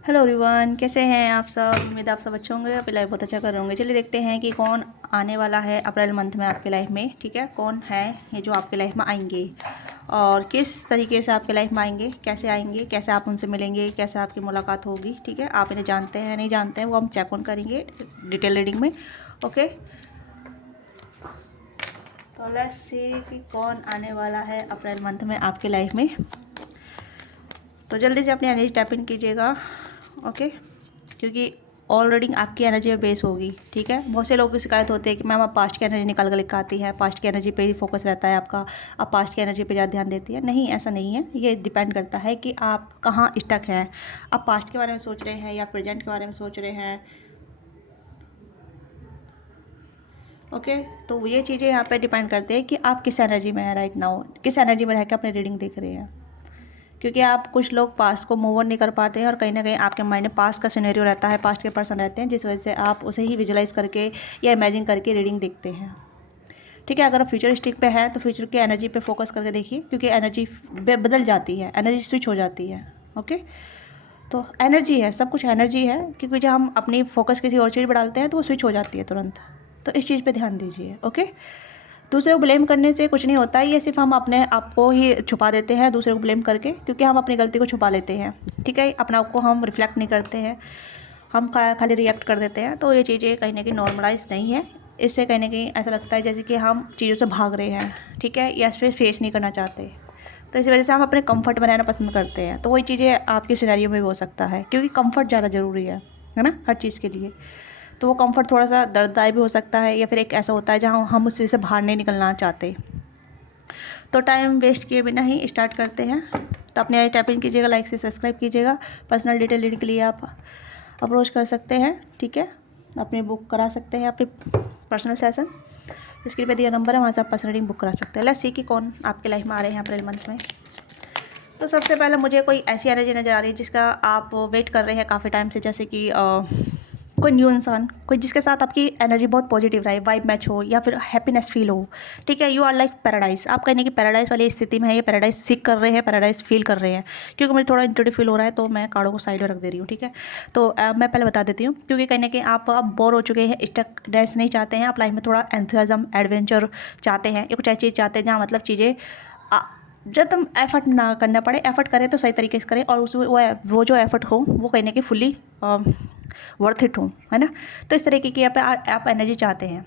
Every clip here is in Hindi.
हेलो एवरीवन, कैसे हैं आप सब। उम्मीद है आप सब अच्छे होंगे, आपकी लाइफ बहुत अच्छा कर रहे होंगे। चलिए देखते हैं कि कौन आने वाला है अप्रैल मंथ में आपके लाइफ में। ठीक है, कौन है ये जो आपके लाइफ में आएंगे और किस तरीके से आपके लाइफ में आएंगे, कैसे आएंगे, कैसे आप उनसे मिलेंगे, कैसे आपकी मुलाकात होगी। ठीक है, आप इन्हें जानते हैं नहीं जानते हैं वो हम चेक ऑन करेंगे डिटेल रीडिंग में। ओके, तो लेट्स सी कि कौन आने वाला है अप्रैल मंथ में आपके लाइफ में। तो जल्दी से अपनी एनर्जी टैप इन कीजिएगा। ओके, क्योंकि ऑलरेडी आपकी एनर्जी में बेस होगी। ठीक है, बहुत से लोगों की शिकायत होती है कि मैम आप पास्ट की एनर्जी निकाल कर लिख आती है, पास्ट की एनर्जी पे ही फोकस रहता है आपका, आप पास्ट की एनर्जी पे ज़्यादा ध्यान देती है। नहीं, ऐसा नहीं है। ये डिपेंड करता है कि आप कहाँ स्टक हैं। आप पास्ट के बारे में सोच रहे हैं या प्रेजेंट के बारे में सोच रहे हैं। ओके, तो ये चीज़ें यहाँ पे डिपेंड करती है कि आप किस एनर्जी में हैं राइट नाउ, किस एनर्जी में रह के अपनी रीडिंग देख रहे हैं। क्योंकि आप कुछ लोग पास्ट को मूव ऑन नहीं कर पाते हैं और कहीं ना कहीं आपके माइंड में पास्ट का सिनेरियो रहता है, पास्ट के पर्सन रहते हैं, जिस वजह से आप उसे ही विजुलाइज करके या इमेजिन करके रीडिंग देखते हैं। ठीक है, अगर आप फ्यूचरिस्टिक पे है तो फ्यूचर की एनर्जी पे फोकस करके देखिए, क्योंकि एनर्जी बदल जाती है, एनर्जी स्विच हो जाती है। ओके, तो एनर्जी है, सब कुछ एनर्जी है, क्योंकि जब हम अपनी फोकस किसी और चीज़ पर डालते हैं तो वो स्विच हो जाती है तुरंत। तो इस चीज़ पे ध्यान दीजिए। ओके, दूसरे को ब्लेम करने से कुछ नहीं होता है, ये सिर्फ हम अपने आप को ही छुपा देते हैं दूसरे को ब्लेम करके, क्योंकि हम अपनी गलती को छुपा लेते हैं। ठीक है, अपना आप को हम रिफ्लेक्ट नहीं करते हैं, हम खाली रिएक्ट कर देते हैं। तो ये चीज़ें कहीं ना कहीं नॉर्मलाइज नहीं है। इससे कहीं ना कहीं ऐसा लगता है जैसे कि हम चीज़ों से भाग रहे हैं। ठीक है, या फिर फेस नहीं करना चाहते। तो इसी वजह से हम अपने कंफर्ट में रहना पसंद करते हैं। तो वही चीज़ें आपकी सिनेरियो में भी हो सकता है, क्योंकि कंफर्ट ज़्यादा ज़रूरी है ना, हर चीज़ के लिए। तो वो कंफर्ट थोड़ा सा दर्ददायक भी हो सकता है, या फिर एक ऐसा होता है जहाँ हम उस चीज़ से बाहर नहीं निकलना चाहते। तो टाइम वेस्ट किए बिना ही स्टार्ट करते हैं। तो अपने टैपिंग कीजिएगा, लाइक से सब्सक्राइब कीजिएगा। पर्सनल डिटेल लेने के लिए आप अप्रोच कर सकते हैं। ठीक है, अपनी बुक करा सकते हैं, अपनी पर्सनल सेशन स्क्रीन पे दिया नंबर है, वहाँ से आप पर्सनल रीडिंग बुक करा सकते हैं। लेट्स सी कि कौन आपके लाइफ में आ रहे हैं अप्रैल मंथ में। तो सबसे पहले मुझे कोई ऐसी एनर्जी नज़र आ रही है जिसका आप वेट कर रहे हैं काफ़ी टाइम से, जैसे कि कोई न्यू इंसान, कोई जिसके साथ आपकी एनर्जी बहुत पॉजिटिव रहे, वाइब मैच हो या फिर हैप्पीनेस फील हो। ठीक है, यू आर लाइक पैराडाइज, आप कहने की पैराडाइज वाली स्थिति में है, ये पैराडाइज सीख कर रहे हैं, पैराडाइज फील कर रहे हैं। क्योंकि मुझे थोड़ा इंट्रोटिव फील हो रहा है तो मैं कार्डों को साइड में रख दे रही हूँ। ठीक है, तो मैं पहले बता देती हूँ, क्योंकि कहीं ना कहीं आप अब बोर हो चुके हैं, स्टकनेस नहीं चाहते हैं, आप लाइफ में थोड़ा एंथुसियाज्म एडवेंचर चाहते हैं, एक कुछ ऐसी चीज़ चाहते हैं जहाँ मतलब चीज़ें जब तुम एफर्ट ना करना पड़े, एफर्ट करें तो सही तरीके से करें, और उस वो जो एफर्ट हो वो कहीं ना कहीं फुल्ली वर्थ इट हो, है ना। तो इस तरीके की आप एनर्जी चाहते हैं।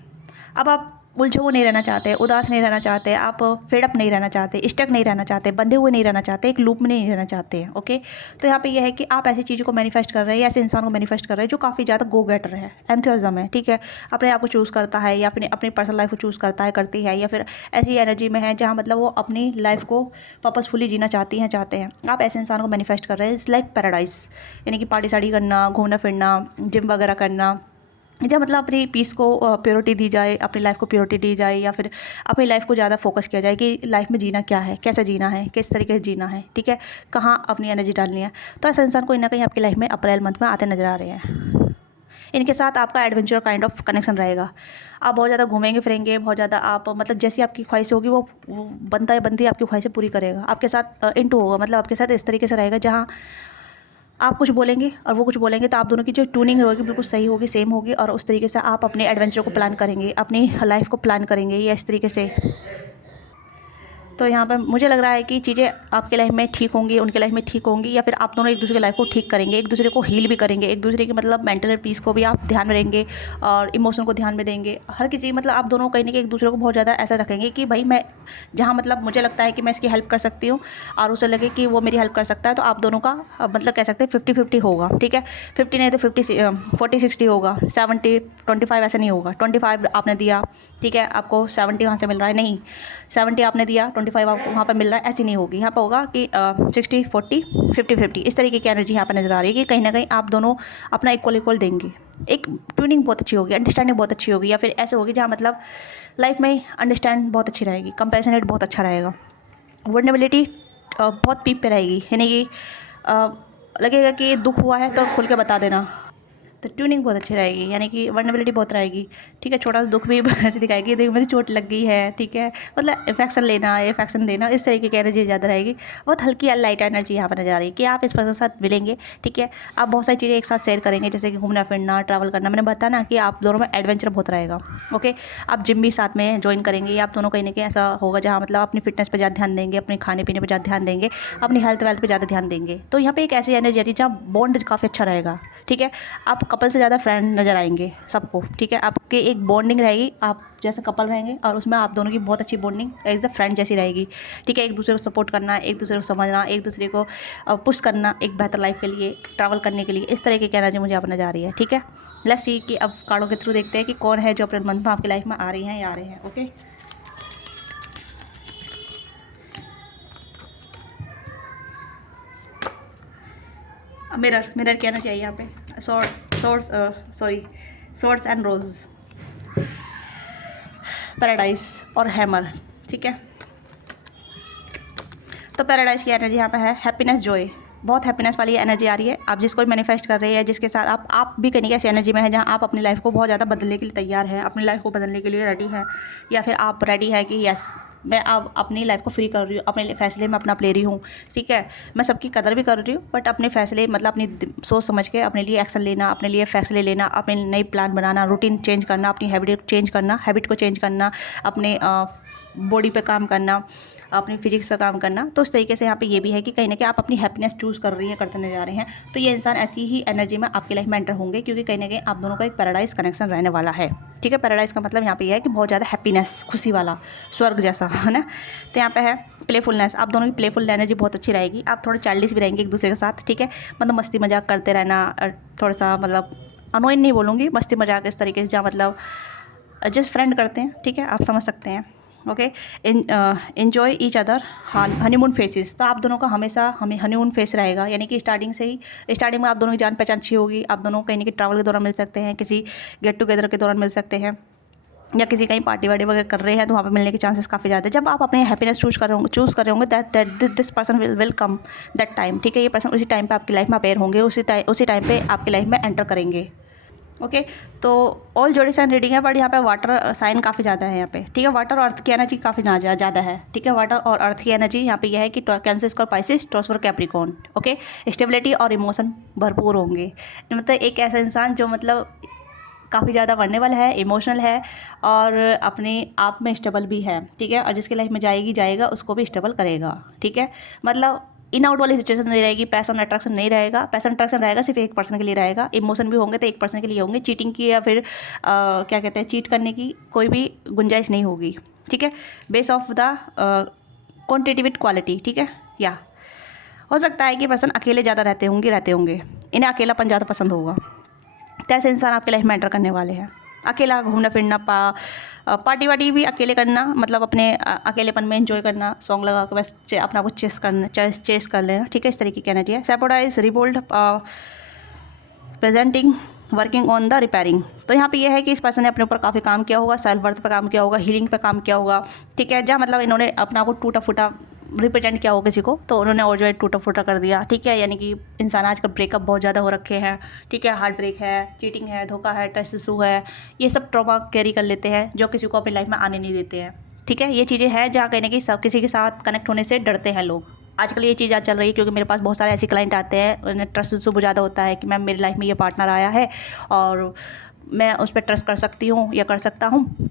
अब आप उलझे हुए नहीं रहना चाहते, उदास नहीं रहना चाहते, आप फेड अप नहीं रहना चाहते, स्टक नहीं रहना चाहते, बंधे हुए नहीं रहना चाहते, एक लूप में नहीं रहना चाहते हैं। ओके, तो यहाँ पे यह है कि आप ऐसी चीज़ों को मैनिफेस्ट कर रहे हैं, ऐसे इंसान को मैनिफेस्ट कर रहे हैं जो काफ़ी ज़्यादा गो गेटर है, एंथुसियाज्म है। ठीक है, अपने आप को चूज़ करता है या अपनी अपनी पर्सनल लाइफ को चूज़ करता है, करती है, या फिर ऐसी एनर्जी में है जहाँ मतलब वो अपनी लाइफ को पर्पसफुली जीना चाहती हैं, चाहते हैं। आप ऐसे इंसान को मैनिफेस्ट कर रहे हैं। इट्स लाइक पैराडाइज, यानी कि पार्टी साड़ी करना, घूमना फिरना, जिम वगैरह करना, जब मतलब अपनी पीस को प्योरिटी दी जाए, अपनी लाइफ को प्योरिटी दी जाए, या फिर अपनी लाइफ को ज़्यादा फोकस किया जाए कि लाइफ में जीना क्या है, कैसे जीना है, किस तरीके से जीना है। ठीक है, कहाँ अपनी एनर्जी डालनी है। तो ऐसा इंसान कोई ना कहीं आपकी लाइफ में अप्रैल मंथ में आते नजर आ रहे हैं। इनके साथ आपका एडवेंचर काइंड ऑफ कनेक्शन रहेगा। आप बहुत ज़्यादा घूमेंगे फिरेंगे, बहुत ज़्यादा आप मतलब जैसी आपकी ख्वाहिश होगी वो बनता है बनती आपकी ख्वाहिशें पूरी करेगा, आपके साथ इंटू होगा, मतलब आपके साथ इस तरीके से रहेगा जहाँ आप कुछ बोलेंगे और वो कुछ बोलेंगे, तो आप दोनों की जो ट्यूनिंग होगी बिल्कुल सही होगी, सेम होगी, और उस तरीके से आप अपने एडवेंचर को प्लान करेंगे, अपनी लाइफ को प्लान करेंगे, या इस तरीके से। तो यहाँ पर मुझे लग रहा है कि चीज़ें आपके लाइफ में ठीक होंगी, उनके लाइफ में ठीक होंगी, या फिर आप दोनों एक दूसरे की लाइफ को ठीक करेंगे, एक दूसरे को हील भी करेंगे, एक दूसरे की मतलब मेंटल पीस को भी आप ध्यान में रहेंगे और इमोशन को ध्यान में देंगे। हर किसी मतलब आप दोनों कहीं ना कहीं एक दूसरे को बहुत ज़्यादा ऐसा रखेंगे कि भाई मैं जहाँ मतलब मुझे लगता है कि मैं इसकी हेल्प कर सकती हूँ और उसे लगे कि वो मेरी हेल्प कर सकता है, तो आप दोनों का मतलब कह सकते हैं 50-50 होगा। ठीक है, 50 नहीं तो 40-60 होगा, 70-25 ऐसा नहीं होगा। 25 आपने दिया, ठीक है, आपको 70 वहाँ से मिल रहा है, नहीं 70 आपने दिया, 25 आपको वहाँ पर मिल रहा है, ऐसी नहीं होगी। यहाँ पर होगा कि 60-40 50-50 इस तरीके की एनर्जी यहाँ पर नज़र आ रही है कि कहीं ना कहीं आप दोनों अपना इक्वल देंगे। एक ट्यूनिंग बहुत अच्छी होगी, अंडरस्टैंडिंग बहुत अच्छी होगी, या फिर ऐसे होगी जहाँ मतलब लाइफ में अंडरस्टैंड बहुत अच्छी रहेगी, कंपैशनेट बहुत अच्छा रहेगा, वर्नेबिलिटी बहुत पीक पे रहेगी, यानी कि लगेगा कि दुख हुआ है तो खुल के बता देना। तो ट्यूनिंग बहुत अच्छी रहेगी, यानी कि वर्नेबिलिटी बहुत रहेगी, ठीक है। छोटा सा दुख भी ऐसे दिखाएगी, देखो मेरी चोट लग गई है, ठीक है, मतलब इफेक्शन लेना, इफेक्शन देना, इस तरीके की एनर्जी ज़्यादा रहेगी। बहुत हल्की लाइट एनर्जी यहाँ पर नजर आ रही है कि आप इस पर्सन के साथ मिलेंगे, ठीक है। आप बहुत सारी चीज़ें एक साथ शेयर करेंगे, जैसे कि घूमना फिरना, ट्रैवल करना। मैंने बताया ना कि आप दोनों में एडवेंचर बहुत रहेगा, ओके। आप जिम भी साथ में ज्वाइन करेंगे, या आप दोनों कहीं ना कहीं ऐसा होगा जहाँ मतलब अपनी फिटनेस पर ज़्यादा ध्यान देंगे, अपने खाने पीने पर ज़्यादा ध्यान देंगे, अपनी हेल्थ वेल्थ पर ज़्यादा ध्यान देंगे। तो यहाँ पे एक ऐसी एनर्जी आती है जहाँ बॉन्ड काफ़ी अच्छा रहेगा, ठीक है। आप कपल से ज़्यादा फ्रेंड नज़र आएंगे सबको, ठीक है। आपके एक बॉन्डिंग रहेगी, आप जैसे कपल रहेंगे और उसमें आप दोनों की बहुत अच्छी बॉन्डिंग एज अ फ्रेंड जैसी रहेगी, ठीक है। एक दूसरे को सपोर्ट करना, एक दूसरे को समझना, एक दूसरे को पुश करना एक बेहतर लाइफ के लिए, ट्रैवल करने के लिए, इस तरह की एनर्जी मुझे अपना जा रही है, ठीक है। लेट्स सी कि अब कार्डों के थ्रू देखते हैं कि कौन है जो अपने मंथ में आपकी लाइफ में आ रही हैं या आ रहे हैं, ओके। मिरर कहना चाहिए यहाँ पे, सोर्ड्स एंड रोज, पैराडाइज और हैमर, ठीक है। तो पैराडाइज की एनर्जी यहाँ पे है हैप्पीनेस, जॉय, बहुत हैप्पीनेस वाली एनर्जी आ रही है। आप जिसको मैनिफेस्ट कर रहे हैं, जिसके साथ आप भी कहीं ऐसी एनर्जी में है जहाँ आप अपनी लाइफ को बहुत ज़्यादा बदलने के लिए तैयार हैं, अपनी लाइफ को बदलने के लिए रेडी हैं, या फिर आप रेडी है कि यस मैं अब अपनी लाइफ को फ्री कर रही हूँ, अपने फैसले में अपना ले रही हूँ, ठीक है। मैं सबकी कदर भी कर रही हूँ, बट अपने फैसले मतलब अपनी सोच समझ के अपने लिए एक्शन लेना, अपने लिए फैसले लेना, अपने नई प्लान बनाना, रूटीन चेंज करना, अपनी हैबिट को चेंज करना, अपने बॉडी पे काम करना, अपनी फिजिक्स पे काम करना। तो उस तरीके से यहाँ पे ये भी है कि कहीं ना कहीं आप अपनी हैप्पीनेस चूज़ कर रही हैं, करते नजर आ रहे हैं। तो ये इंसान ऐसी ही एनर्जी में आपकी लाइफ में एंटर होंगे, क्योंकि कहीं ना कहीं आप दोनों का एक पैराडाइज कनेक्शन रहने वाला है, ठीक है। पैराडाइज का मतलब यहाँ पे ये है कि बहुत ज़्यादा हैप्पीनेस, खुशी वाला, स्वर्ग जैसा, है ना। तो यहाँ पे है प्लेफुलनेस, आप दोनों की प्लेफुल एनर्जी बहुत अच्छी रहेगी। आप थोड़े चाइल्डिश भी रहेंगे एक दूसरे के साथ, ठीक है। मतलब मस्ती मजाक करते रहना, थोड़ा सा मतलब अनोइंग नहीं बोलूँगी, मस्ती मजाक इस तरीके से जहाँ मतलब जस्ट फ्रेंड करते हैं, ठीक है, आप समझ सकते हैं, okay. Enjoy each other honeymoon faces, तो आप दोनों का हमेशा हमें हनीमून फेस रहेगा, यानी कि स्टार्टिंग में आप दोनों की जान पहचान अच्छी होगी। आप दोनों कहीं ना कहीं ट्रैवल के दौरान मिल सकते हैं, किसी गेट टुगेदर के दौरान मिल सकते हैं, या किसी कहीं पार्टी वार्टी वगैरह कर रहे हैं तो वहाँ पे मिलने के चांसेस काफ़ी ज़्यादा है। जब आप अपने हैप्पीनेस चूज़ कर रहे होंगे that this person will come that time, ठीक है। ये पर्सन उसी टाइम पे आपकी लाइफ में अपेयर होंगे, उसी टाइम पे आपकी लाइफ में एंटर करेंगे, ओके। तो ऑल जोड़ी साइन रीडिंग है, बट यहाँ पे वाटर साइन काफ़ी ज़्यादा है यहाँ पे, ठीक है। वाटर और अर्थ की एनर्जी काफ़ी ज़्यादा है, ठीक है। वाटर और अर्थ की एनर्जी यहाँ पे यह है कि कैंसर, स्कॉर्पियो, पाइसेस, टॉरस और कैप्रिकॉर्न, ओके। स्टेबिलिटी और इमोशन भरपूर होंगे, मतलब एक ऐसा इंसान जो मतलब काफ़ी ज़्यादा वर्नेबल है, इमोशनल है, और अपने आप में स्टेबल भी है, ठीक है। और जिसकी लाइफ में जाएगा उसको भी स्टेबल करेगा, ठीक है। मतलब इन आउट वाली सिचुएशन नहीं रहेगी, पैशन अट्रैक्शन नहीं रहेगा। पैशन अट्रैक्शन रहेगा सिर्फ एक पर्सन के लिए रहेगा, इमोशन भी होंगे तो एक पर्सन के लिए होंगे। चीटिंग की या फिर क्या कहते हैं, चीट करने की कोई भी गुंजाइश नहीं होगी, ठीक है। Base of the quantity with quality, ठीक है। या हो सकता है कि पर्सन अकेले ज़्यादा रहते होंगे, इन्हें अकेलापन ज़्यादा पसंद होगा, तो ऐसे इंसान आपके लाइफ में एंटर करने वाले हैं। अकेला घूमना फिरना, पार्टी वार्टी भी अकेले करना, मतलब अपने अकेलेपन में एंजॉय करना, सॉन्ग लगा के बस अपना कुछ चेस कर लेना, ठीक है। इस तरीके की एनर्जी है। सैपोडाइज, रिबोल्ड, presenting, working on the repairing, तो यहाँ पे ये है कि इस पर्सन ने अपने ऊपर काफ़ी काम किया होगा, सेल्फ वर्थ पे काम किया होगा, हीलिंग पे काम किया होगा, ठीक है। जहाँ मतलब इन्होंने अपना को टूटा फूटा रिप्रेजेंट किया हो किसी को, तो उन्होंने और जो है टूटा फूटा कर दिया, ठीक है। यानी कि इंसान आजकल ब्रेकअप बहुत ज़्यादा हो रखे हैं, ठीक है। हार्ट ब्रेक है, चीटिंग है, धोखा है, ट्रस्ट इशू है, ये सब ट्रॉमा कैरी कर लेते हैं जो किसी को अपनी लाइफ में आने नहीं देते हैं, ठीक है। ये चीज़ें हैं जहाँ कहीं ना कहीं सब किसी के साथ कनेक्ट होने से डरते हैं लोग। आजकल ये चीज़ आज चल रही है, क्योंकि मेरे पास बहुत सारे ऐसे क्लाइंट आते हैं, उन्हें ट्रस्ट इशू ज़्यादा होता है कि मैम मेरी लाइफ में ये पार्टनर आया है और मैं उस पर ट्रस्ट कर सकती हूँ या कर सकता हूँ,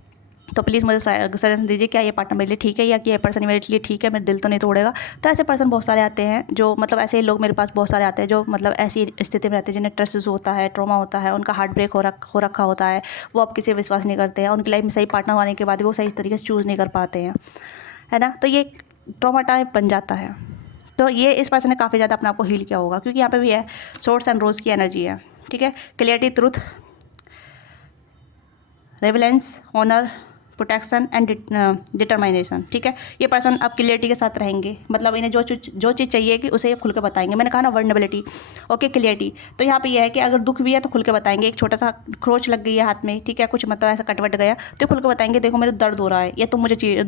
तो प्लीज़ मुझे सजेशन दीजिए, क्या ये पार्टनर मेरे लिए ठीक है, या कि ये पर्सन मेरे लिए ठीक है, मेरे दिल तो नहीं तोड़ेगा। तो ऐसे पर्सन बहुत सारे आते हैं जो मतलब ऐसे लोग मेरे पास बहुत सारे आते हैं जो मतलब ऐसी स्थिति में रहते हैं जिन्हें ट्रस्ट इशू होता है, ट्रॉमा होता है, उनका हार्ट ब्रेक हो रखा होता है, वो अब किसी विश्वास नहीं करते हैं, उनकी लाइफ में सही पार्टनर आने के बाद वो सही तरीके से चूज़ नहीं कर पाते हैं, है ना। तो ये ट्रॉमा टाइप बन जाता है। तो ये इस पर्सन ने काफ़ी ज़्यादा अपने आप को हील किया होगा, क्योंकि यहाँ पे भी है सोर्स एंड रोज की एनर्जी है, ठीक है। Clarity, truth, resilience, honour, protection and determination, ठीक है। ये पर्सन अब क्लियरिटी के साथ रहेंगे, मतलब इन्हें जो चीज़ चाहिए कि उसे खुल के बताएंगे। मैंने कहा ना वर्नेबिलिटी, ओके, क्लियरिटी। तो यहाँ पे ये है कि अगर दुख भी है तो खुल के बताएंगे। एक छोटा सा खरोच लग गई है हाथ में, ठीक है, कुछ मतलब ऐसा कटवट गया तो खुल के बताएंगे, देखो मेरे दर्द हो रहा है, या तुम मुझे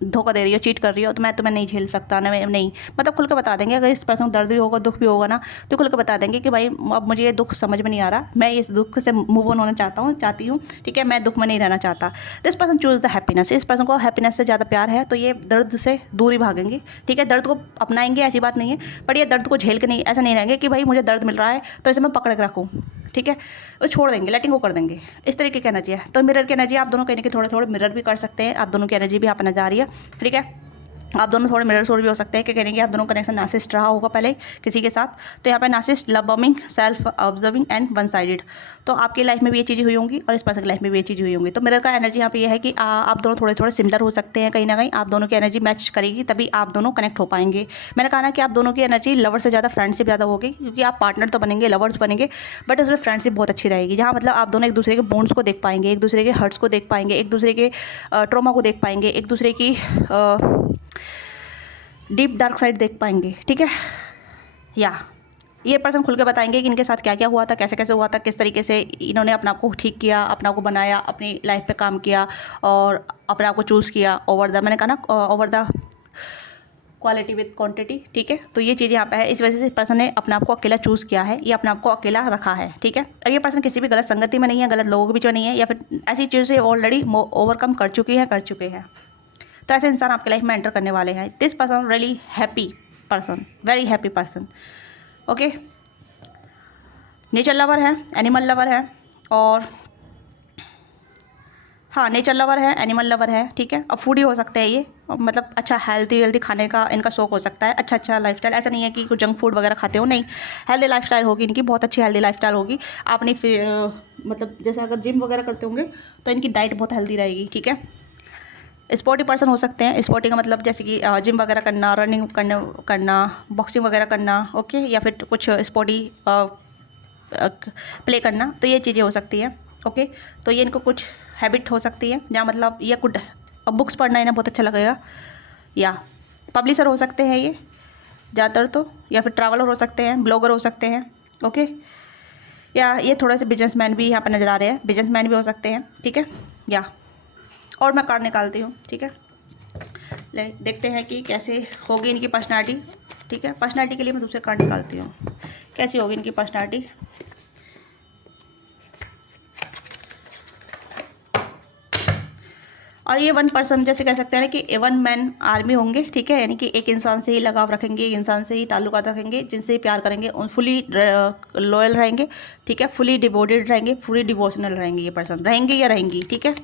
धोखा दे रही हो, चीट कर रही हो, तो मैं तुम्हें नहीं झेल सकता ना, नहीं, मतलब खुल के बता देंगे। अगर इस पर्सन को दर्द भी होगा, दुख भी होगा ना, तो खुल के बता देंगे कि भाई अब मुझे ये दुख समझ में नहीं आ रहा, मैं इस दुख से मूव ऑन होना चाहती हूँ, ठीक है, मैं दुख में नहीं रहना चाहता। This person choose the happiness, इस पर्सन को हैप्पीनेस से ज़्यादा प्यार है, तो ये दर्द से दूर ही भागेंगे, ठीक है। दर्द को अपनाएंगे ऐसी बात नहीं है, पर ये दर्द को झेल के नहीं, ऐसा नहीं रहेंगे कि भाई मुझे दर्द मिल रहा है तो इसे मैं पकड़ के रखूँ, ठीक है, वो छोड़ देंगे, लेटिंग को कर देंगे। इस तरीके की एनर्जी है। तो मिरर की एनर्जी आप दोनों कहीं ना कहीं थोड़े थोड़े मिरर भी कर सकते हैं, आप दोनों की एनर्जी भी यहाँ पर नजर आ रही है, ठीक है। आप दोनों थोड़े मिरर सोर भी हो सकते हैं कि कहने कि आप दोनों कनेक्शन नार्सिसिस्ट रहा होगा पहले किसी के साथ, तो यहाँ पे narcissist, love bombing, self observing and one sided. तो आपकी लाइफ में भी ये चीज़ें हुई होंगी और इस पर्सन की लाइफ में भी ये चीज़ें हुई होंगी। तो मिरर का एनर्जी यहाँ पे ये है कि आप दोनों थोड़े थोड़े सिमिलर हो सकते हैं, कहीं ना कहीं आप दोनों की एनर्जी मैच करेगी, तभी आप दोनों कनेक्ट हो पाएंगे। मैंने कहा ना कि आप दोनों की एनर्जी लवर से ज़्यादा फ्रेंडशिप ज़्यादा होगी, क्योंकि आप पार्टनर तो बनेंगे, लवर्स बनेंगे, बट उसमें फ्रेंडशिप बहुत अच्छी रहेगी, जहाँ मतलब आप दोनों एक दूसरे के बोन्ड्स को देख पाएंगे, एक दूसरे के हर्ट्स को देख पाएंगे, एक दूसरे के ट्रॉमा को देख पाएंगे, एक दूसरे की डीप डार्क साइड देख पाएंगे, ठीक है। या ये पर्सन खुल के बताएंगे कि इनके साथ क्या क्या हुआ था, कैसे कैसे हुआ था, किस तरीके से इन्होंने अपने आप को ठीक किया, अपने आप को बनाया, अपनी लाइफ पे काम किया और अपने आप को चूज़ किया ओवर द, मैंने कहा ना over the quality with quantity, ठीक है। तो ये चीज़ यहाँ पे है, इस वजह से पर्सन ने अपने आप को अकेला चूज़ किया है, ये अपने आप को अकेला रखा है, ठीक है। और ये पर्सन किसी भी गलत संगति में नहीं है, गलत लोगों के बीच में नहीं है, या फिर ऐसी चीज़ों से ऑलरेडी ओवरकम कर चुके हैं। तो ऐसे इंसान आपके लाइफ में एंटर करने वाले हैं। This person really happy person, very happy person, okay. Nature lover है, एनिमल लवर है, और हाँ नेचर लवर है, एनिमल लवर है, ठीक है। और फूडी हो सकते हैं ये, मतलब अच्छा हेल्दी खाने का इनका शौक हो सकता है, अच्छा लाइफस्टाइल, ऐसा नहीं है कि कुछ जंक फूड वगैरह खाते हो, नहीं, हेल्दी लाइफस्टाइल होगी इनकी, बहुत अच्छी हेल्दी लाइफस्टाइल होगी। आपने मतलब जैसे अगर जिम वगैरह करते होंगे तो इनकी डाइट बहुत हेल्दी रहेगी, ठीक है। स्पोर्टी पर्सन हो सकते हैं, स्पोर्टी का मतलब जैसे कि जिम वगैरह करना, रनिंग करना, बॉक्सिंग वगैरह करना, ओके, या फिर कुछ स्पोर्टी प्ले करना, तो ये चीज़ें हो सकती हैं, ओके। तो ये इनको कुछ हैबिट हो सकती है, जहाँ मतलब ये कुछ बुक्स पढ़ना इन्हें बहुत अच्छा लगेगा, या पब्लिशर हो सकते हैं ये ज़्यादातर तो, या फिर ट्रैवलर हो सकते हैं, ब्लॉगर हो सकते हैं, ओके। या ये थोड़े से बिजनेसमैन भी यहाँ पर नज़र आ रहे हैं, बिजनेसमैन भी हो सकते हैं, ठीक है। या और मैं कार्ड निकालती हूँ, ठीक है। ले देखते हैं कि कैसे होगी इनकी पर्सनालिटी, ठीक है। पर्सनालिटी के लिए मैं दूसरे कार्ड निकालती हूँ, कैसी होगी इनकी पर्सनालिटी। और ये वन पर्सन जैसे कह सकते हैं ना कि वन मैन आर्मी होंगे, ठीक है, यानी कि एक इंसान से ही लगाव रखेंगे, एक इंसान से ही ताल्लुकात रखेंगे, जिनसे ही प्यार करेंगे, उन फुली लॉयल रहेंगे, ठीक है, फुली डिवोटेड रहेंगे, फुली डिवोशनल रहेंगे, ये पर्सन रहेंगे या रहेंगी, ठीक है।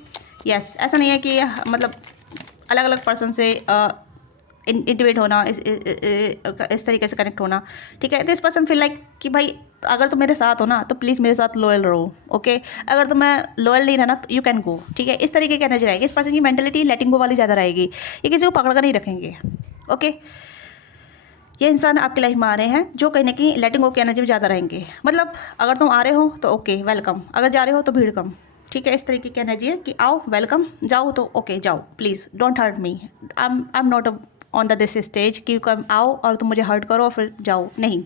यस, ऐसा नहीं है कि मतलब अलग अलग पर्सन से इंटीमेट होना, इस तरीके से कनेक्ट होना, ठीक है। दिस पर्सन फील लाइक कि भाई अगर तुम मेरे साथ हो ना तो प्लीज़ मेरे साथ लॉयल रहो, ओके। अगर तुम्हें लॉयल नहीं रहना तो यू कैन गो, ठीक है। इस तरीके की एनर्जी रहेगी। इस पर्सन की मेंटलिटी लेटिंग गो वाली ज़्यादा रहेगी, ये किसी को पकड़ कर नहीं रखेंगे, ओके। ये इंसान आपकी लाइफ में आ रहे हैं जो कहीं ना कहीं लेटिंग गो की एनर्जी में ज़्यादा रहेंगे, मतलब अगर तुम आ रहे हो तो ओके वेलकम, अगर जा रहे हो तो भीड़ कम, ठीक है। इस तरीके की एनर्जी है कि आओ वेलकम, जाओ तो ओके जाओ, please don't hurt me, I am not on the this stage कि आओ और तुम मुझे हर्ट करो और फिर जाओ, नहीं।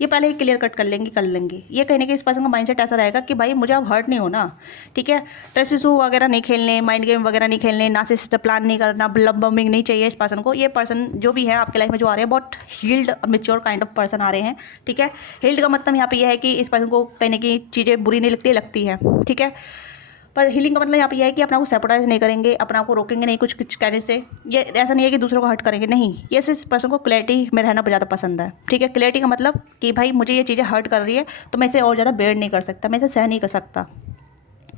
ये पहले ही क्लियर कट कर लेंगे। ये कहने के इस पर्सन का माइंडसेट ऐसा रहेगा कि भाई मुझे अब हर्ट नहीं होना, ठीक है। ट्रस्ट इशू वगैरह नहीं खेलने, माइंड गेम वगैरह नहीं खेलने, नार्सिसिस्ट प्लान नहीं करना, लव बॉम्बिंग नहीं चाहिए इस पर्सन को। ये पर्सन जो भी है आपके लाइफ में जो आ रहे हैं बहुत healed mature kind of person आ रहे हैं, ठीक है। हील्ड का मतलब यहाँ पे ये है कि इस पर्सन को कहने की चीज़ें बुरी नहीं लगती है, ठीक है। पर हीलिंग का मतलब यहाँ पे यह है कि अपना को सेपरेटाइज नहीं करेंगे, अपना को रोकेंगे नहीं कुछ कहने से। ये ऐसा नहीं है कि दूसरों को हर्ट करेंगे, नहीं। ये इस पर्सन को क्लैरिटी में रहना ज़्यादा पसंद है, ठीक है। क्लैरिटी का मतलब कि भाई मुझे ये चीज़ें हर्ट कर रही है तो मैं इसे और ज़्यादा बेयर नहीं कर सकता, मैं इसे सह नहीं कर सकता,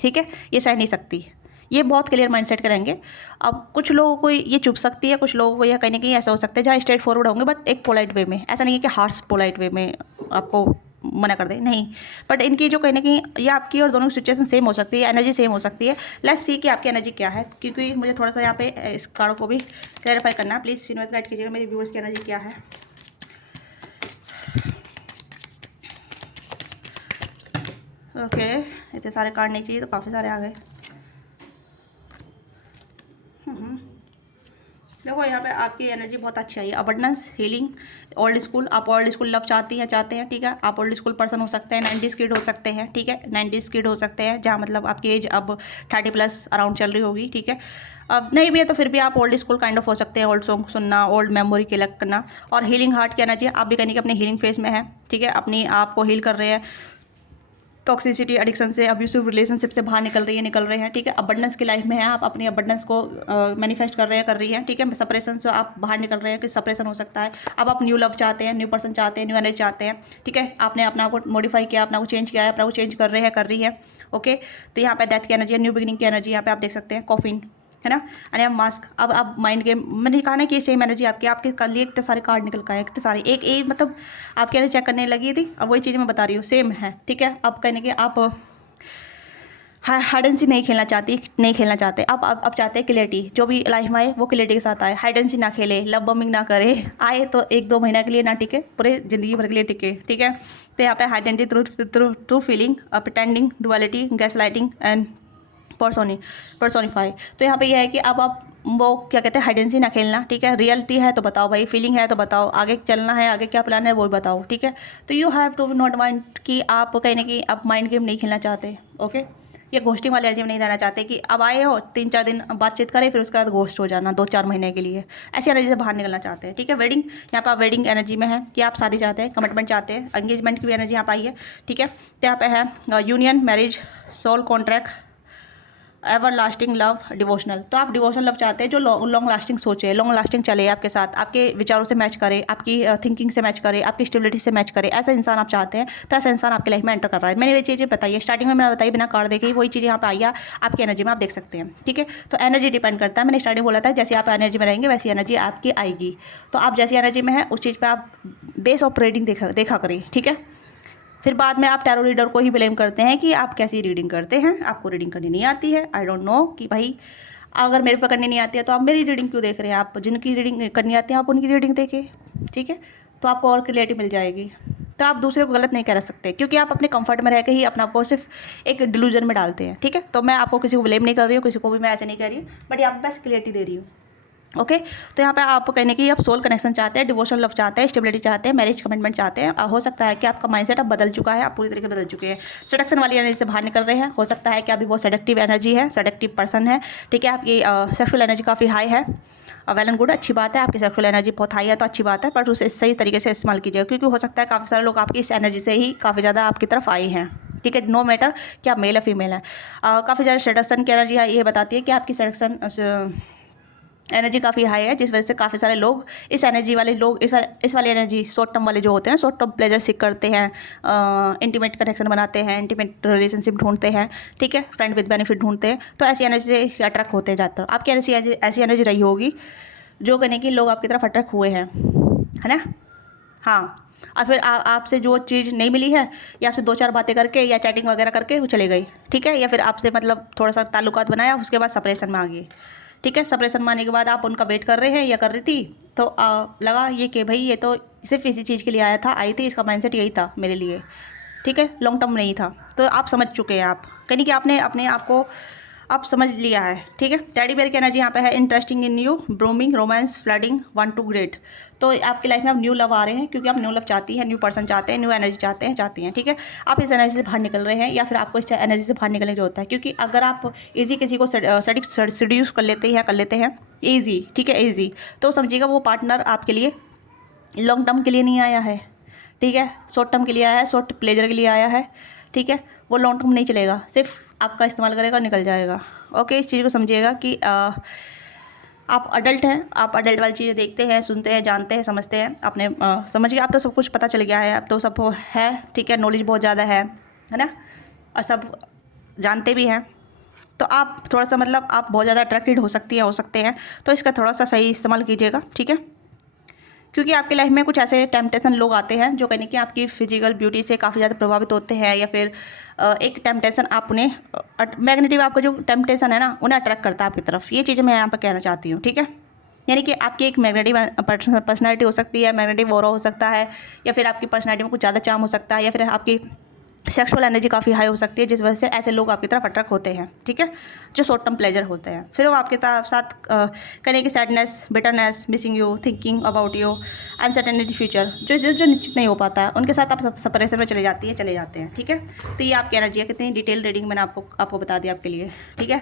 ठीक है। ये सह नहीं सकती, ये बहुत क्लियर माइंडसेट के रहेंगे। अब कुछ लोगों को ये चुभ सकती है, कुछ लोगों को यह कहीं ना कहीं ऐसा हो सकता है जहाँ स्ट्रेट फॉरवर्ड होंगे, बट एक पोलाइट वे में, ऐसा नहीं है कि हार्श पोलाइट वे में आपको मना कर दे, नहीं। बट इनकी जो कहीं ना कहीं ये आपकी और दोनों की सिचुएशन सेम हो सकती है, एनर्जी सेम हो सकती है। लेट्स सी कि आपकी एनर्जी क्या है, क्योंकि मुझे थोड़ा सा यहाँ पे इस कार्ड को भी क्लैरिफाई करना है। प्लीज़ यूनिवर्स गाइड कीजिएगा मेरे व्यूअर्स की एनर्जी क्या है। ओके, इतने सारे कार्ड नहीं चाहिए तो काफ़ी सारे आ गए। देखो यहाँ पे आपकी एनर्जी बहुत अच्छी आई है, अबंडेंस, हीलिंग, ओल्ड स्कूल। आप ओल्ड स्कूल लव चाहते हैं, ठीक है। आप ओल्ड स्कूल पर्सन हो सकते हैं, 90s किड हो सकते हैं, ठीक है। 90s किड हो सकते हैं, जहाँ मतलब आपकी एज अब 30+ अराउंड चल रही होगी, ठीक है। अब नहीं भी है तो फिर भी आप ओल्ड स्कूल काइंड ऑफ हो सकते हैं, ओल्ड सॉन्ग सुनना, ओल्ड मेमोरी कलेक्ट करना। और हीलिंग हार्ट की एनर्जी, आप भी कहने की अपने हीलिंग फेज में है, ठीक है। अपनी आप को हील कर रहे हैं, टॉक्सिसिटी, एडिक्शन से, अब्यूसिव रिलेशनशिप से बाहर निकल रहे हैं, ठीक है। अबंडेंस की लाइफ में है, आप अपनी अबंडेंस को मैनिफेस्ट कर रहे हैं, कर रही हैं, ठीक है। सप्रेशन से आप बाहर निकल रहे हैं, कि सप्रेशन हो सकता है। अब आप न्यू लव चाहते हैं, न्यू पर्सन चाहते हैं, न्यू एनर्जी चाहते हैं, ठीक है। आपने अपना को मॉडिफाई किया, अपना को चेंज किया है, अपना को चेंज कर रहे हैं, कर रही है, ओके। तो यहाँ पे डेथ की एनर्जी है, न्यू बिगिनिंग की एनर्जी यहाँ पे आप देख सकते हैं, कॉफिन है ना। अरे आप मास्क, अब आप माइंड गेम, मैंने कहा ना कि सेम एनर्जी आपके कर लिए, इतने सारे कार्ड निकल के आए, इतने सारे, एक मतलब आपकी एनर्जी चेक करने लगी थी, अब वही चीज़ मैं बता रही हूँ, सेम है, ठीक है। अब कहने के आप हाइड एंड सी नहीं खेलना चाहते। अब चाहते हैं क्लियरिटी, जो भी लाइफ में आए वो क्लियरिटी के साथ आए, हाइड एंड सी ना खेले, लव बमिंग ना करे, आए तो 1-2 महीना के लिए ना टिके, पूरे ज़िंदगी भर के लिए टिके, ठीक है। तो यहाँ पे identity true feeling, pretending, duality, gas lighting and personify. तो यहाँ पे यह है कि अब आप वो क्या कहते हैं, हाइड एंड सी ना खेलना, ठीक है। रियलिटी है तो बताओ भाई, फीलिंग है तो बताओ, आगे चलना है, आगे क्या प्लान है वो बताओ, ठीक है। तो you have to not mind कि आप कहने की आप माइंड गेम नहीं खेलना चाहते, ओके। ये घोस्टिंग वाले एनर्जी में नहीं रहना चाहते कि अब आए हो 3-4 दिन बातचीत करें, फिर उसके बाद घोस्ट हो जाना 2-4 महीने के लिए, ऐसी एनर्जी से बाहर निकलना चाहते हैं, ठीक है। वेडिंग, यहाँ पर आप वेडिंग एनर्जी में है कि आप शादी चाहते हैं, कमिटमेंट चाहते हैं, एंगेजमेंट की भी एनर्जी यहाँ पर आई है, ठीक है। तो यहाँ पे है union, marriage, soul contract, ever lasting love, devotional. तो आप डिवोशनल लव चाहते हैं जो लॉन्ग लास्टिंग सोचे, लॉन्ग लास्टिंग चले आपके साथ, आपके विचारों से मैच करे, आपकी थिंकिंग से मैच करे, आपकी स्टेबिलिटी से मैच करे, ऐसा इंसान आप चाहते हैं। तो ऐसा इंसान आपकी लाइफ में एंटर कर रहा है। मैंने ये चीज़ें बताई है स्टार्टिंग में, मैंने बताई बिना कार्ड देखे, वही चीज़ यहाँ पे आई है आपकी एनर्जी में, आप देख सकते हैं, ठीक है। तो एनर्जी डिपेंड करता है, मैंने स्टार्टिंग बोला था जैसे आप एनर्जी में रहेंगे वैसी एनर्जी आपकी आएगी। तो आप जैसी एनर्जी में है उस चीज़ पर आप बेस ऑफ रीडिंग देखा करिए, ठीक है। फिर बाद में आप टैरो रीडर को ही ब्लेम करते हैं कि आप कैसी रीडिंग करते हैं, आपको रीडिंग करनी नहीं आती है। आई डोंट नो कि भाई अगर मेरे पे करनी नहीं आती है तो आप मेरी रीडिंग क्यों देख रहे हैं। आप जिनकी रीडिंग करनी आती है आप उनकी रीडिंग देखें, ठीक है। तो आपको और क्लियरिटी मिल जाएगी। तो आप दूसरे को गलत नहीं कह सकते, क्योंकि आप अपने कंफर्ट में रह के ही अपना आपको सिर्फ एक डिलूजन में डालते हैं, ठीक है। तो मैं आपको किसी को ब्लेम नहीं कर रही हूँ, किसी को भी मैं ऐसे नहीं कह रही हूँ, बट यहाँ पर बस क्लियरिटी दे रही हूँ, ओके। तो यहाँ पे आप कहने की आप सोल कनेक्शन चाहते हैं, डिवोशनल लव चाहते हैं, स्टेबिलिटी चाहते हैं, मैरिज कमिटमेंट चाहते हैं। हो सकता है कि आपका माइंडसेट अब बदल चुका है, आप पूरी तरीके से बदल चुके हैं, सेडक्शन वाली एनर्जी से बाहर निकल रहे हैं। हो सकता है कि अभी बहुत सेडक्टिव एनर्जी है, सेडक्टिव पर्सन है, ठीक है। आपकी सेक्सुअल एनर्जी काफ़ी हाई है, वेल एंड गुड, अच्छी बात है। आपकी सेक्सुअल एनर्जी बहुत हाई है तो अच्छी बात है, बट उसे सही तरीके से इस्तेमाल कीजिए, क्योंकि हो सकता है काफ़ी सारे लोग आपकी इस एनर्जी से ही काफ़ी ज़्यादा आपकी तरफ आए हैं, ठीक है। नो मैटर कि आप मेल या फीमेल है। काफ़ी ज़्यादा सेडक्शन की एनर्जी ये बताती है कि आपकी सेडक्शन एनर्जी काफ़ी हाई है, जिस वजह से काफ़ी सारे लोग इस एनर्जी वाले लोग इस वाली एनर्जी शॉर्ट टर्म वाले जो होते हैं, शॉर्ट टर्म प्लेजर सीख करते हैं, इंटीमेट कनेक्शन बनाते हैं, इंटीमेट रिलेशनशिप ढूंढते हैं, ठीक है, फ्रेंड विद बेनिफिट ढूंढते हैं। तो ऐसी एनर्जी से अट्रैक्ट होते हैं ज़्यादातर। आपकी ऐसी एनर्जी रही होगी जो कहने की लोग आपकी तरफ अट्रैक्ट हुए हैं, है ना। हाँ, और फिर आपसे जो चीज़ नहीं मिली है, या आपसे 2-4 बातें करके या चैटिंग वगैरह करके वो चले गई, ठीक है। या फिर आपसे मतलब थोड़ा सा ताल्लुकात बनाया, उसके बाद सेपरेशन में आ गई, ठीक है। सेपरेशन में आने के बाद आप उनका वेट कर रहे हैं या कर रही थी, तो लगा ये कि भाई ये तो सिर्फ इसी चीज़ के लिए आई थी, इसका माइंडसेट यही था मेरे लिए, ठीक है, लॉन्ग टर्म नहीं था। तो आप समझ चुके हैं, आप कहीं कि आपने अपने आप को आप समझ लिया है, ठीक है। टेडी बेयर की एनर्जी यहाँ पे है, interesting in new, blooming, romance, flooding, want to great. तो आपकी लाइफ में अब न्यू लव आ रहे हैं, क्योंकि आप न्यू लव चाहती हैं, न्यू पर्सन चाहते हैं, न्यू एनर्जी चाहती हैं, ठीक है। आप इस एनर्जी से बाहर निकल रहे हैं, या फिर आपको इस एनर्जी से बाहर निकलने जो होता है, क्योंकि अगर आप ईजी किसी को सेड्यूस कर लेते हैं ईजी, ठीक है, ईजी, तो समझिएगा वो पार्टनर आपके लिए लॉन्ग टर्म के लिए नहीं आया है, ठीक है, शॉर्ट टर्म के लिए आया है, शॉर्ट प्लेजर के लिए आया है, ठीक है। वो लॉन्ग टर्म नहीं चलेगा, सिर्फ आपका इस्तेमाल करेगा और निकल जाएगा, ओके। इस चीज़ को समझिएगा कि आप अडल्ट हैं, आप अडल्ट वाली चीज़ें देखते हैं, सुनते हैं, जानते हैं, समझते हैं, अपने समझ गए, आप तो सब कुछ पता चल गया है, अब तो सब है, ठीक है, नॉलेज बहुत ज़्यादा है ना, और सब जानते भी हैं। तो आप थोड़ा सा मतलब आप बहुत ज़्यादा अट्रैक्टेड हो सकते हैं, तो इसका थोड़ा सा सही इस्तेमाल कीजिएगा, ठीक है। क्योंकि आपकी लाइफ में कुछ ऐसे टेम्पटेशन लोग आते हैं जो कहने कि आपकी फिजिकल ब्यूटी से काफ़ी ज़्यादा प्रभावित होते हैं, या फिर एक टेम्पटेशन आप उन्हें मैग्नेटिव, आपका जो टेम्पटेशन है ना उन्हें अट्रैक्ट करता है आपकी तरफ। ये चीज़ें मैं यहाँ पर कहना चाहती हूँ, ठीक है। यानी कि आपकी एक मैग्नेटिव पर्सनैलिटी हो सकती है, मैग्नेटिव ऑरा हो सकता है, या फिर आपकी पर्सनैलिटी में कुछ ज़्यादा चार्म हो सकता है, या फिर आपकी सेक्सुअल एनर्जी काफ़ी हाई हो सकती है, जिस वजह से ऐसे लोग आपकी तरफ अट्रैक्ट होते हैं, ठीक है, जो शॉर्ट टर्म प्लेजर होते हैं। फिर वो आपके साथ करने की sadness, bitterness, missing you, thinking about you, uncertainty future, जो निश्चित नहीं हो पाता है, उनके साथ आप सेपरेशन में चले जाते हैं, ठीक है। तो ये आपकी एनर्जी है। कितनी डिटेल रीडिंग मैंने आपको बता दिया आपके लिए, ठीक है।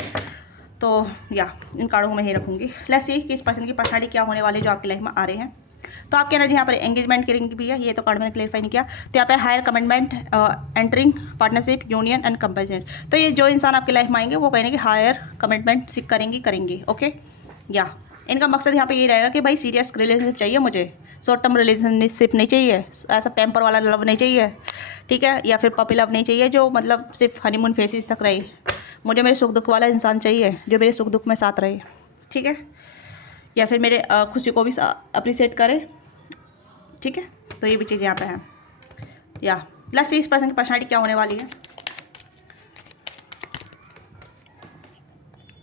तो या इन कार्डों को मैं ही रखूँगी। लेट्स सी कि इस पर्सन की पर्सनैलिटी क्या होने वाली जो आपकी लाइफ में आ रहे हैं। तो आपकी एनर्जी यहाँ पर एंगेजमेंट की रिंग भी है, ये तो कार्ड मैंने क्लियरफाई नहीं किया। तो यहाँ पे higher commitment, entering partnership, union and compensate. तो ये जो इंसान आपकी लाइफ में आएंगे वो कहीं ना कहीं हायर कमिटमेंट करेंगे, ओके। या इनका मकसद यहाँ पे ये रहेगा कि भाई सीरियस रिलेशनशिप चाहिए मुझे, शॉर्ट टर्म रिलेशनशिप नहीं चाहिए, ऐसा पैम्पर वाला लव नहीं चाहिए, ठीक है, या फिर पपी लव नहीं चाहिए जो मतलब सिर्फ हनीमून फेसेस तक रहे। मुझे मेरे सुख दुख वाला इंसान चाहिए जो मेरे सुख दुख में साथ रहे, ठीक है, या फिर मेरे खुशी को भी अप्रिशिएट करे, ठीक है। तो ये भी चीज़ यहाँ पे है। या लेट्स सी इस पर्सन की पर्सनैलिटी क्या होने वाली है,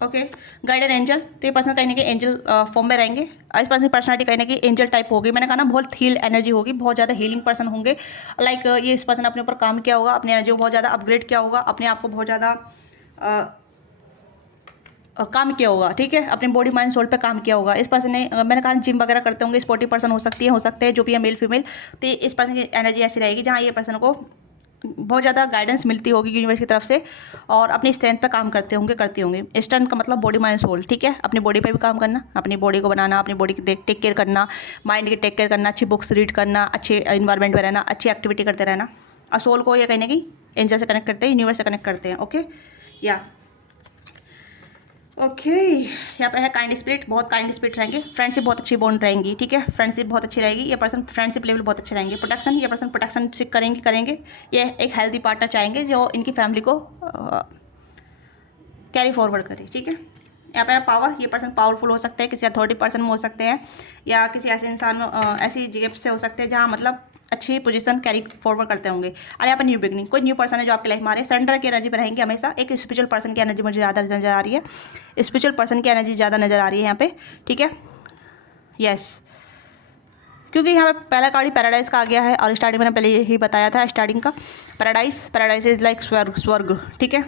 ओके। Guided angel. तो ये पर्सन कहीं ना कहीं एंजल फॉर्म में रहेंगे। इस पर्सन की पर्सनैलिटी कहीं ना कहीं एंजल टाइप होगी। मैंने कहा ना बहुत हील एनर्जी होगी, बहुत ज़्यादा हीलिंग पर्सन होंगे। लाइक ये इस पर्सन ने अपने ऊपर काम किया होगा, अपनी एनर्जी को बहुत ज़्यादा अपग्रेड किया होगा, अपने आप को बहुत ज़्यादा काम किया होगा, ठीक है, अपने बॉडी माइंड सोल पे काम किया होगा। इस पर्सन ने मैंने कहा जिम वगैरह करते होंगे, स्पोर्टिव पर्सन हो सकते हैं जो भी है, मेल फीमेल। तो इस पर्सन की एनर्जी ऐसी रहेगी जहाँ ये पर्सन को बहुत ज़्यादा गाइडेंस मिलती होगी यूनिवर्स की तरफ से, और अपनी स्ट्रेंथ पे काम करती होंगी। स्ट्रेंथ का मतलब बॉडी माइंड सोल, ठीक है, अपनी बॉडी पे भी काम करना, अपनी बॉडी को बनाना, अपनी बॉडी की टेक केयर करना, माइंड की टेक केयर करना, अच्छी बुक्स रीड करना, अच्छे इन्वायरमेंट में रहना, अच्छी एक्टिविटी करते रहना। और सोल को ये कहीं ना कहीं एंजल से कनेक्ट करते हैं, यूनिवर्स से कनेक्ट करते हैं, ओके। या ओके यहाँ पे है काइंड स्पिरिट, बहुत काइंड स्पिरिट रहेंगे। फ्रेंडशिप बहुत अच्छी बॉन्ड रहेंगी, ठीक है, फ्रेंडशिप बहुत अच्छी रहेगी। ये पर्सन फ्रेंडशिप लेवल बहुत अच्छे रहेंगे। प्रोटेक्शन, ये पर्सन प्रोटेक्शन करेंगे। ये एक हेल्दी पार्टनर चाहेंगे जो इनकी फैमिली को कैरी फॉरवर्ड करे, ठीक है। यहाँ पे पावर, ये पर्सन पावरफुल हो सकते हैं, किसी अथॉरिटी पर्सन में हो सकते हैं, या किसी ऐसे इंसान में ऐसी जगह से हो सकते हैं जहाँ मतलब अच्छी पोजीशन कैरी फॉरवर्ड करते होंगे। और यहाँ पर न्यू बिगनिंग, कोई न्यू पर्सन है जो आपकी लाइफ में आ रहे हैं। सेंटर की एनर्जी पर रहेंगे हमेशा। एक स्पिरिचुअल पर्सन की एनर्जी मुझे ज़्यादा नजर आ रही है, स्पिरिचुअल पर्सन की एनर्जी ज़्यादा नजर आ रही है यहाँ पे, ठीक है। यस, क्योंकि यहाँ पे पहला कार्ड ही पैराडाइज का आ गया है, और स्टार्टिंग मैंने पहले यही बताया था स्टार्टिंग का, पैराडाइज इज लाइक स्वर्ग, ठीक है।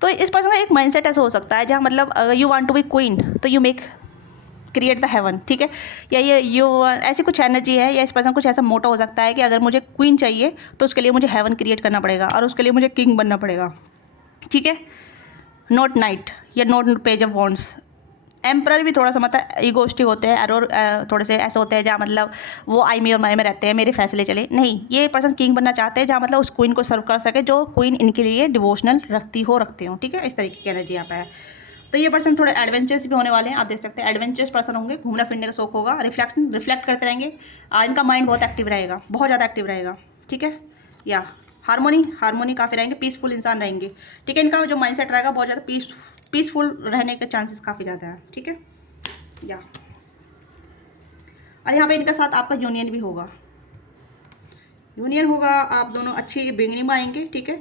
तो इस पर्सन का एक माइंडसेट ऐसा हो सकता है जहाँ मतलब you want to be queen तो you make create the heaven, ठीक है, या ये ऐसी कुछ एनर्जी है, या इस पर्सन कुछ ऐसा मोटा हो सकता है कि अगर मुझे क्वीन चाहिए तो उसके लिए मुझे हेवन क्रिएट करना पड़ेगा, और उसके लिए मुझे किंग बनना पड़ेगा, ठीक है। नॉट नाइट या not page of wands. Emperor भी थोड़ा सा मतलब ईगोस्टिक होते हैं, और थोड़े से ऐसे होते हैं जहाँ मतलब वो आई मी और माई में रहते हैं, मेरे फैसले चले नहीं। ये पर्सन किंग बनना चाहते हैं जहाँ मतलब उस क्वीन को सर्व कर सके जो क्वीन इनके लिए डिवोशनल रखते हो, ठीक है। इस तरीके की एनर्जी यहाँ पे है। तो ये पर्सन थोड़े एडवेंचर्स भी होने वाले हैं, आप देख सकते हैं एडवेंचर्स पर्सन होंगे, घूमने फिरने का शौक होगा, रिफ्लेक्ट करते रहेंगे, इनका माइंड बहुत एक्टिव रहेगा, बहुत ज़्यादा एक्टिव रहेगा, ठीक है। या हारमोनी काफ़ी रहेंगे, पीसफुल इंसान रहेंगे, ठीक है। इनका जो माइंडसेट रहेगा बहुत ज़्यादा पीसफुल रहने के चांसेस काफ़ी ज़्यादा है, ठीक है। या और यहाँ पे इनके साथ आपका यूनियन भी होगा, आप दोनों अच्छी बिगनिंग में आएंगे, ठीक है।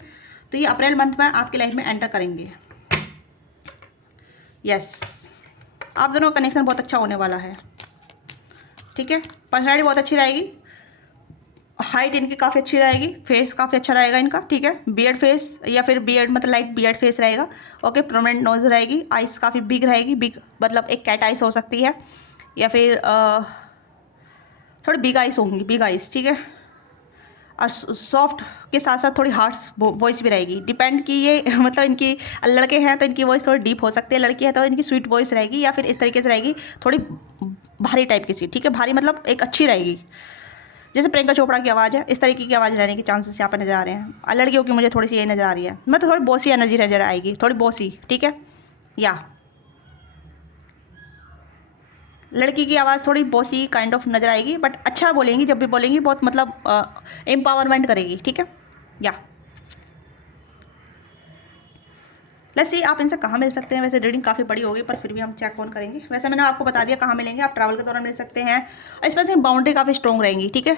तो ये अप्रैल मंथ में आपकी लाइफ में एंटर करेंगे। यस, आप दोनों का कनेक्शन बहुत अच्छा होने वाला है, ठीक है। पर्सनैलिटी बहुत अच्छी रहेगी, हाइट इनकी काफ़ी अच्छी रहेगी, फेस काफ़ी अच्छा रहेगा इनका, ठीक है। बियर्ड फेस या फिर बियर्ड मतलब लाइट बियर्ड फेस रहेगा, ओके। प्रोमिनेंट नोज रहेगी, आइज़ काफ़ी बिग रहेगी, बिग मतलब एक कैट आइस हो सकती है, या फिर थोड़ी बिग आइस होंगी, बिग आइस, ठीक है। और सॉफ्ट के साथ साथ थोड़ी हार्ड्स वॉइस भी रहेगी, डिपेंड कि ये मतलब इनकी लड़के हैं तो इनकी वॉइस थोड़ी डीप हो सकती है, लड़की है तो इनकी स्वीट वॉइस रहेगी, या फिर इस तरीके से रहेगी थोड़ी भारी टाइप की सी, ठीक है। भारी मतलब एक अच्छी रहेगी, जैसे प्रियंका चोपड़ा की आवाज़ है, इस तरीके की आवाज़ रहने के चांसेस यहाँ पर नज़र आ रहे हैं। और लड़कियों की मुझे थोड़ी सी ये नज़र आ रही है, मतलब थोड़ी बॉसी एनर्जी नज़र आएगी, थोड़ी बॉसी, ठीक है। या लड़की की आवाज़ थोड़ी बॉसी काइंड ऑफ नज़र आएगी, बट अच्छा बोलेंगी, जब भी बोलेंगी बहुत मतलब एम्पावरमेंट करेगी, ठीक है। या लेट्स सी आप इनसे कहाँ मिल सकते हैं। वैसे रीडिंग काफ़ी बड़ी होगी पर फिर भी हम चेक ऑन करेंगे। वैसे मैंने आपको बता दिया कहाँ मिलेंगे, आप ट्रैवल के दौरान मिल सकते हैं। और इस पर से बाउंड्री काफ़ी स्ट्रॉन्ग रहेंगी, ठीक है।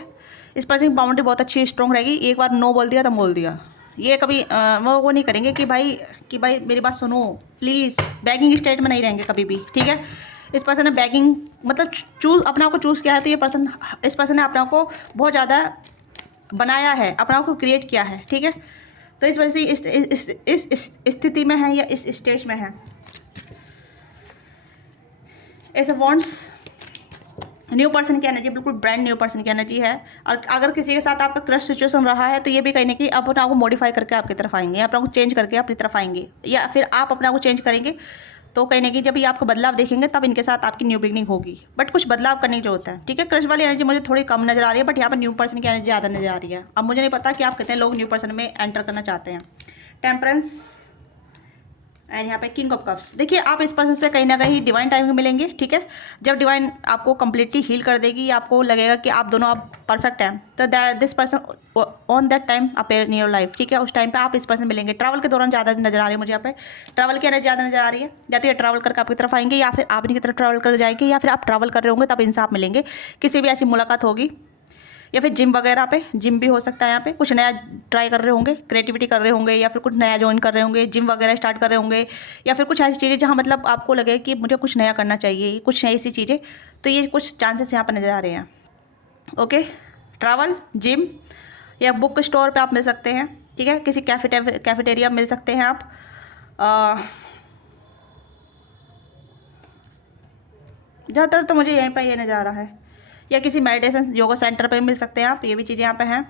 इस पर से बाउंड्री बहुत अच्छी स्ट्रॉन्ग रहेगी, एक बार नो बोल दिया तो बोल दिया। ये कभी वो नहीं करेंगे कि भाई मेरी बात सुनो प्लीज़, बैगिंग स्टेट में नहीं रहेंगे कभी भी, ठीक है। इस पर्सन ने बैगिंग मतलब अपने आप को चूज़ किया है, तो इस पर्सन ने अपने आप को बहुत ज़्यादा बनाया है, अपने आप को क्रिएट किया है, ठीक है। तो इस वजह से इस स्थिति में है या इस स्टेज में है। ऐसे वॉन्ट्स न्यू पर्सन की एनर्जी, बिल्कुल ब्रांड न्यू पर्सन की एनर्जी है। और अगर किसी के साथ आपका क्रश सिचुएशन रहा है तो ये भी कहीं ना कहीं आप अपने आप को मॉडिफाई करके आपकी तरफ आएंगे, अपने को चेंज करके अपनी तरफ आएंगे, या फिर आप अपने आप को चेंज करेंगे। तो कहीं ना कहीं जब ये आपका बदलाव देखेंगे तब इनके साथ आपकी न्यू बिगनिंग होगी, बट कुछ बदलाव करने की जरूरत है, ठीक है। क्रश वाली एनर्जी मुझे थोड़ी कम नजर आ रही है, बट यहाँ पर न्यू पर्सन की एनर्जी ज़्यादा नजर आ रही है। अब मुझे नहीं पता कि आप कितने लोग न्यू पर्सन में एंटर करना चाहते हैं। टेम्परेंस एंड यहाँ पे किंग ऑफ कप्स। देखिए आप इस पर्सन से कहीं ना कहीं डिवाइन टाइम में मिलेंगे, ठीक है। जब डिवाइन आपको कंप्लीटली हील कर देगी, आपको लगेगा कि आप दोनों आप परफेक्ट हैं, तो this person on that time appear in your life, ठीक है। उस टाइम पे आप इस पर्सन मिलेंगे। ट्रैवल के दौरान ज़्यादा नजर आ रही है मुझे यहाँ पे, ट्रैवल की एनर्जी ज़्यादा नजर आ रही है। या तो ये ट्रैवल करके आपकी तरफ आएंगे, या फिर आप इनकी तरफ ट्रैवल कर जाएंगे, या फिर आप ट्रैवल कर रहे होंगे तब इनसे आप मिलेंगे। किसी भी ऐसी मुलाकात होगी, या फिर जिम वगैरह पे, जिम भी हो सकता है। यहाँ पे कुछ नया ट्राई कर रहे होंगे, क्रिएटिविटी कर रहे होंगे, या फिर कुछ नया ज्वाइन कर रहे होंगे, जिम वगैरह स्टार्ट कर रहे होंगे, या फिर कुछ ऐसी चीज़ें जहाँ मतलब आपको लगे कि मुझे कुछ नया करना चाहिए, कुछ नई सी चीज़ें। तो ये कुछ चांसेस यहाँ पर नज़र आ रहे हैं। ओके, ट्रैवल, जिम, या बुक स्टोर पर आप मिल सकते हैं, ठीक है। किसी कैफेटेरिया मिल सकते हैं आप। ज़्यादातर तो मुझे यहीं पर ये नज़र आ रहा है, या किसी मेडिटेशन योगा सेंटर पे मिल सकते हैं आप, ये भी चीज़ें यहाँ पे हैं।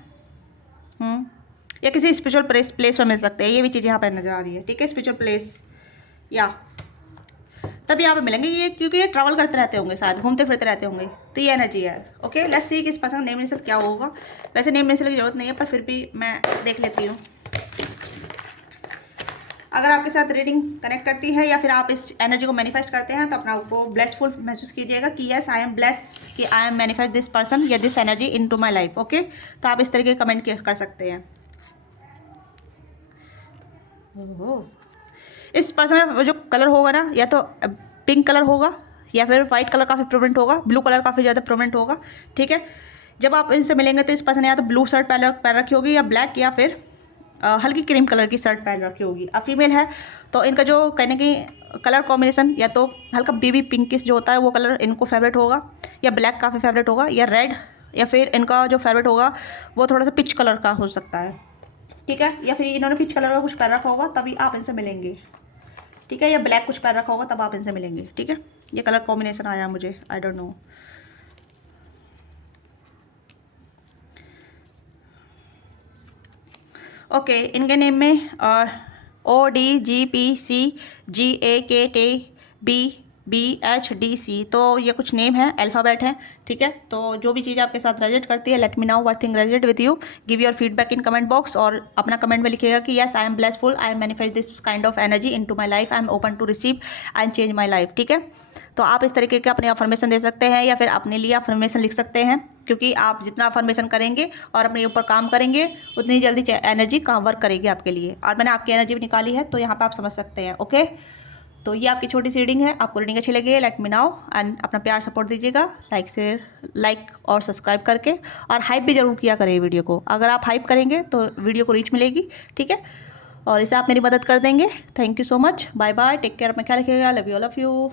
या किसी स्पिरिचुअल प्लेस में मिल सकते हैं, ये भी चीज़ें यहाँ पे नज़र आ रही है, ठीक है। स्पिरिचुअल प्लेस या तब यहाँ पे मिलेंगे ये, क्योंकि ये ट्रैवल करते रहते होंगे, शायद घूमते फिरते रहते होंगे, तो ये एनर्जी है। ओके, लेट्स सी कि इस पर्सन नेम इनिशियल क्या होगा। वैसे नेम इनिशियल की जरूरत नहीं है, पर फिर भी मैं देख लेती हूँ। अगर आपके साथ रीडिंग कनेक्ट करती है, या फिर आप इस एनर्जी को मैनिफेस्ट करते हैं, तो अपना आपको ब्लेसफुल महसूस कीजिएगा कि यस आई एम ब्लेस, कि I am manifest this person या this energy into my life. Okay, तो आप इस तरीके के कमेंट कर सकते हैं। इस पर्सन में जो कलर होगा ना, या तो पिंक कलर होगा, या फिर वाइट कलर काफ़ी प्रोमिनेंट होगा, ब्लू कलर काफ़ी ज़्यादा प्रोमिनेंट होगा, ठीक है। जब आप इनसे मिलेंगे तो इस पर्सन ने या तो ब्लू शर्ट पहन रखी होगी, या ब्लैक, या फिर हल्की क्रीम कलर की शर्ट पहन रखी होगी। अब फीमेल है तो इनका जो कहने की कलर कॉम्बिनेशन, या तो हल्का बेबी पिंकिश जो होता है वो कलर इनको फेवरेट होगा, या ब्लैक काफ़ी फेवरेट होगा, या रेड, या फिर इनका जो फेवरेट होगा वो थोड़ा सा पिच कलर का हो सकता है, ठीक है। या फिर इन्होंने पिच कलर का कुछ पहन रखा होगा तभी आप इनसे मिलेंगे, ठीक है। या ब्लैक कुछ पहन रखा होगा तब आप इनसे मिलेंगे, ठीक है। ये कलर कॉम्बिनेशन आया मुझे, आई डोंट नो। ओके, इनके नेम में ODGPCGAKTBBHDC, तो ये कुछ नेम है, अल्फ़ाबेट है, ठीक है। तो जो भी चीज़ आपके साथ रेजोनेट करती है, let me know what thing resonate with you, give your feedback in comment box, और अपना कमेंट में लिखिएगा कि yes I am blessful, I am manifest this kind of energy into my life, I am open to receive and change my life, ठीक है। तो आप इस तरीके के अपने अफर्मेशन दे सकते हैं, या फिर अपने लिए अफर्मेशन लिख सकते हैं, क्योंकि आप जितना अफर्मेशन करेंगे और अपने ऊपर काम करेंगे उतनी ही जल्दी एनर्जी काम वर्क करेगी आपके लिए। और मैंने आपकी एनर्जी भी निकाली है, तो यहाँ पे आप समझ सकते हैं। ओके, तो ये आपकी छोटी सी रीडिंग है। आपको रीडिंग अच्छी लगी है, लेट मी नो, एंड अपना प्यार सपोर्ट दीजिएगा लाइक और सब्सक्राइब करके, और हाइप भी जरूर किया करें वीडियो को। अगर आप हाइप करेंगे तो वीडियो को रीच मिलेगी, ठीक है। और इसे आप मेरी मदद कर देंगे। Thank you so much, bye bye, take care, अपना ख्याल रखिएगा, love you, all of you.